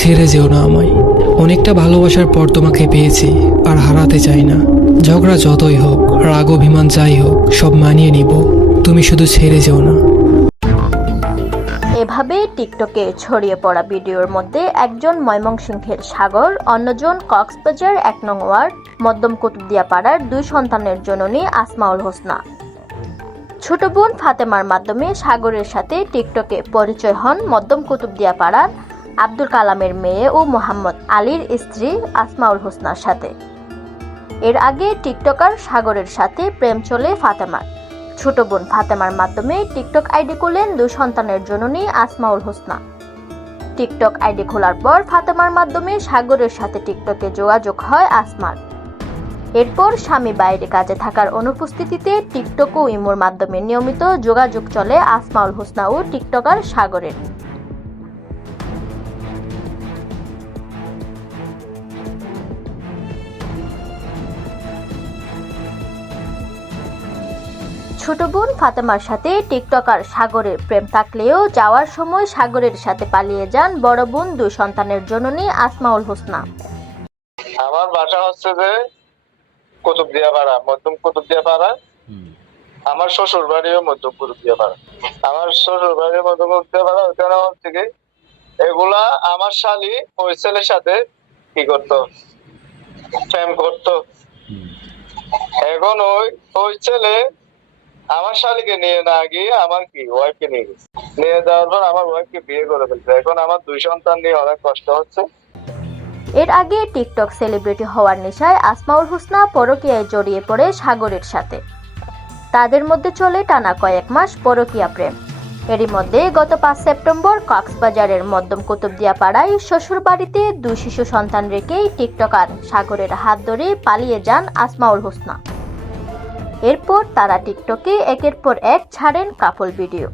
ছেড়ে যেও না আমায়। অনেকটা ভালোবাসার পর তোমাকে পেয়েছি, আর হারাতে চাই না। ঝগড়া যতই হোক, রাগ অভিমান যাই হোক, সব মানিয়ে নিব। তুমি শুধু ছেড়ে যেও না। এভাবে টিকটকে ছড়িয়ে পড়া ভিডিওর মধ্যে একজন ময়মনসিংহের সাগর, অন্যজন কক্সবাজার ১ নং ওয়ার্ড মধ্যম কুতুবদিয়া পাড়ার ২ সন্তানের জননী আসমাউল হোসনা। ছোট বোন ফাতেমার মাধ্যমে সাগরের সাথে টিকটকে পরিচয় হন মধ্যম কুতুবদিয়া পাড়ার আব্দুল কালামের মেয়ে ও মোহাম্মদ আলীর স্ত্রী আসমাউল হোসনার সাথে। এর আগে টিকটকার সাগরের সাথে প্রেম চলে ফাতেমার। ছোট বোন ফাতেমার মাধ্যমে টিকটক আইডি খুলেন ২ সন্তানের জননী আসমাউল হোসনা। টিকটক আইডি খোলার পর ফাতেমার মাধ্যমে সাগরের সাথে টিকটকে যোগাযোগ হয় আসমার। এরপর স্বামী বাইরে কাজে থাকার অনুপস্থিতিতে টিকটক ও ইমোর মাধ্যমে নিয়মিত যোগাযোগ চলে আসমাউল হোসনা ও টিকটকার সাগরের। ছোট বোন ফাতেমার সাথে টিকটকার সাগরের প্রেম থাকলেও যাওয়ার সময় সাগরের সাথে পালিয়ে যান বড় বোন ২ সন্তানের জননী আসমাউল হোসনা। আমার বাসা হচ্ছে যে কুতুবদিয়া পাড়া, মধ্যম কুতুবদিয়া পাড়া। আমার শ্বশুর বাড়িও মধ্যম কুতুবদিয়া পাড়া। আমার শ্বশুর বাড়িও মধ্যম কুতুবদিয়া পাড়া। ওখানে হচ্ছে কি এগুলা আমার শালি ওই ছেলের সাথে কি করতো, প্রেম করতো। এখন ওই ছেলে আমার শালিকে নিয়ে না গিয়ে আমার কি ওয়াইফকে নিয়ে গেছে। নিয়ে যাওয়ার পর আমার ওয়াইফকে বিয়ে করে ফেলছে। এখন আমার ২ সন্তান নিয়ে অনেক কষ্ট হচ্ছে। এর আগে টিকটক সেলিব্রিটি হওয়ার নেশায় আসমাউল হোসনা পরকীয়ায় জড়িয়ে পড়ে সাগরের সাথে। তাদের মধ্যে চলে টানা কয়েক মাস পরকীয়া প্রেম। এরই মধ্যে গত ৫ সেপ্টেম্বর কক্সবাজারের মধ্যম কুতুবদিয়া পাড়ায় শ্বশুর বাড়িতে ২ শিশু সন্তান রেখেই টিকটকার সাগরের হাত ধরে পালিয়ে যান আসমাউল হোসনা। এরপর তারা টিকটকে একের পর এক ছাড়েন কাপল ভিডিও।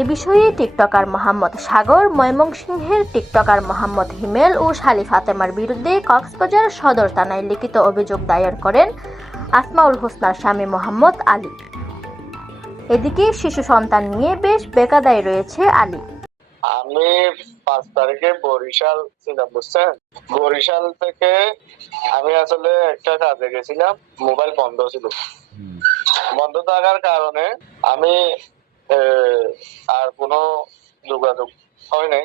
এ বিষয়ে টিকটকার মোহাম্মদ সাগর ময়মনসিংহের টিকটকার মোহাম্মদ হিমেল ও শালি ফাতেমার বিরুদ্ধে কক্সবাজার সদর থানায় লিখিত অভিযোগ দায়ের করেন আসমাউল হোসনার স্বামী মোহাম্মদ আলী। এদিকে শিশু সন্তান নিয়ে বেশ বেকায়দায় রয়েছে আলী। আমি ৫ তারিখে বরিশাল ছিলাম, বুঝছেন। বরিশাল থেকে আমি আসলে একটা কাজে গেছিলাম, মোবাইল বন্ধ ছিল। বন্ধ থাকার কারণে আমি আর কোনো যোগাযোগ হয় নাই।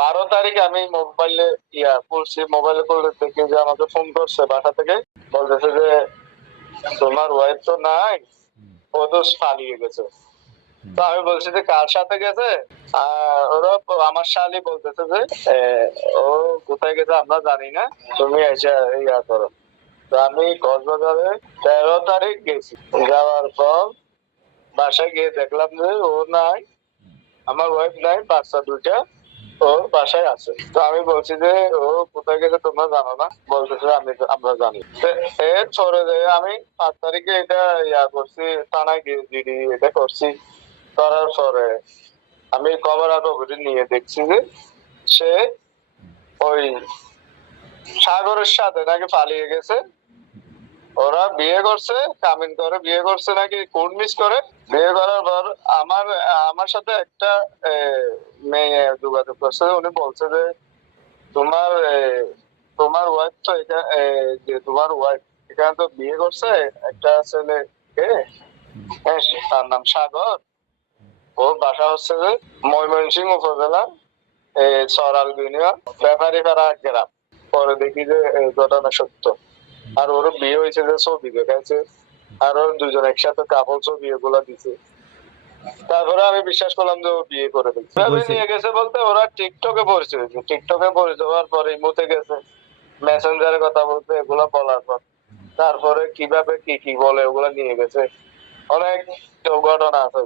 ১২ তারিখ আমি মোবাইলে করছি, মোবাইলে করে দেখি যে আমাকে ফোন করছে বাসা থেকে, বলতেছে যে তোমার ওয়াইফ তো নাই, ও তো পালিয়ে গেছে। তো আমি বলছি যে কার সাথে গেছে। ওরা আমার শালি বলতেছে যে ও কোথায় গেছে আমরা জানি না, তুমি এসে ইয়া করো। তো আমি কক্সবাজারে ১৩ তারিখ গেছি। যাওয়ার পর বাসায় গিয়ে দেখলাম যে ও নাই, আমার ওয়াইফ নাই, বাচ্চা ২টা ওর বাসায় আছে। তো আমি বলছি যে ও কোথায় গেছে তোমরা জানো না, বলতেছে আমরা জানি। এরপরে আমি ৫ তারিখে এটা করছি, থানায় গিয়ে জিডি এটা করছি। করার পরে আমি খবর নিয়ে দেখছি যে সে ওই সাগরের সাথে নাকি পালিয়ে গেছে। ওরা বিয়ে করছে, কামিন করে বিয়ে করছে নাকি কোর্ট মিস করে। বিয়ে করার পর আমার সাথে একটা মেয়ে যোগাযোগ করছে। উনি বলছে যে তোমার ওয়াইফ তো যে তোমার ওয়াইফ এখানে তো বিয়ে করছে একটা ছেলেকে, তার নাম সাগর। ওর বাসা হচ্ছে যে ময়মনসিংহ উপজেলা সরাল ইউনিয়ন ব্যাপারীপাড়া গ্রাম। পরে দেখি যে ঘটনা সত্য। আর ওর বিয়ে হয়েছে যে ছবি দেখাইছে, আর ওর ২জন একসাথে কাপড় ছবি এগুলা দিছে। তারপরে আমি বিশ্বাস করলাম যে ও বিয়ে করে ফেলছে। নিয়ে গেছে বলতে ওরা টিকটকে পরিচয় হয়েছে। টিকটকে পরিচয় হওয়ার পরে ইমোতে গেছে, মেসেঞ্জারে কথা বলতে, এগুলা বলার পর তারপরে কিভাবে কি বলে ওগুলা নিয়ে গেছে। অনেক ঘটনা আছে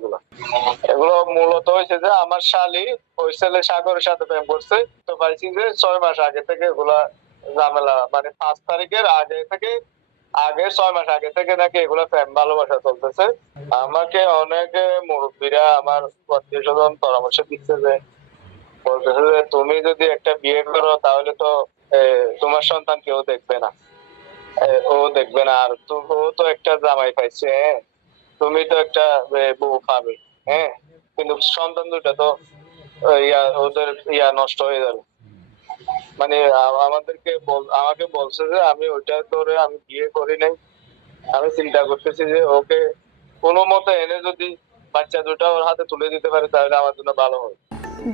এগুলো মূলত হয়েছে যে আমার শালি ওই ছেলে সাগরের সাথে প্রেম করছে। তো পাইছি যে ৬ মাস আগে থেকে এগুলা ঝামেলা, মানে ৫ তারিখের আগে ৬ মাস আগে থেকে নাকি এগুলা প্রেম ভালোবাসা চলতেছে। আমাকে অনেকে মুরব্বীরা আমার আত্মীয় স্বজন পরামর্শ দিচ্ছে যে, বলতেছে যে তুমি যদি একটা বিয়ে করো তাহলে তো তোমার সন্তান কেউ দেখবে না, ও দেখবে না। আর ও তো একটা জামাই পাইছে, তুমি তো একটা বউ পাবে, কিন্তু সন্তান দুটা তো ওদের নষ্ট হয়ে যাবে। মানে আমাকে বলছে যে আমি ওইটা ধরে আমি বিয়ে করি নাই। আমি চিন্তা করতেছি যে ওকে কোনো মতে এনে যদি বাচ্চা দুটা ওর হাতে তুলে দিতে পারে তাহলে আমার জন্য ভালো হয়।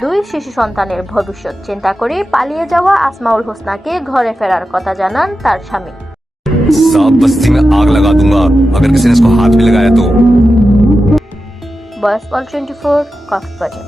2 শিশু সন্তানের ভবিষ্যৎ চিন্তা করে পালিয়ে যাওয়া আসমাউল হোসনাকে ঘরে ফেরার কথা জানান তার স্বামী। सब बस्ती में आग लगा दूंगा अगर किसी ने इसको हाथ भी लगाया तो। বয়স 24, কক্সবাজার।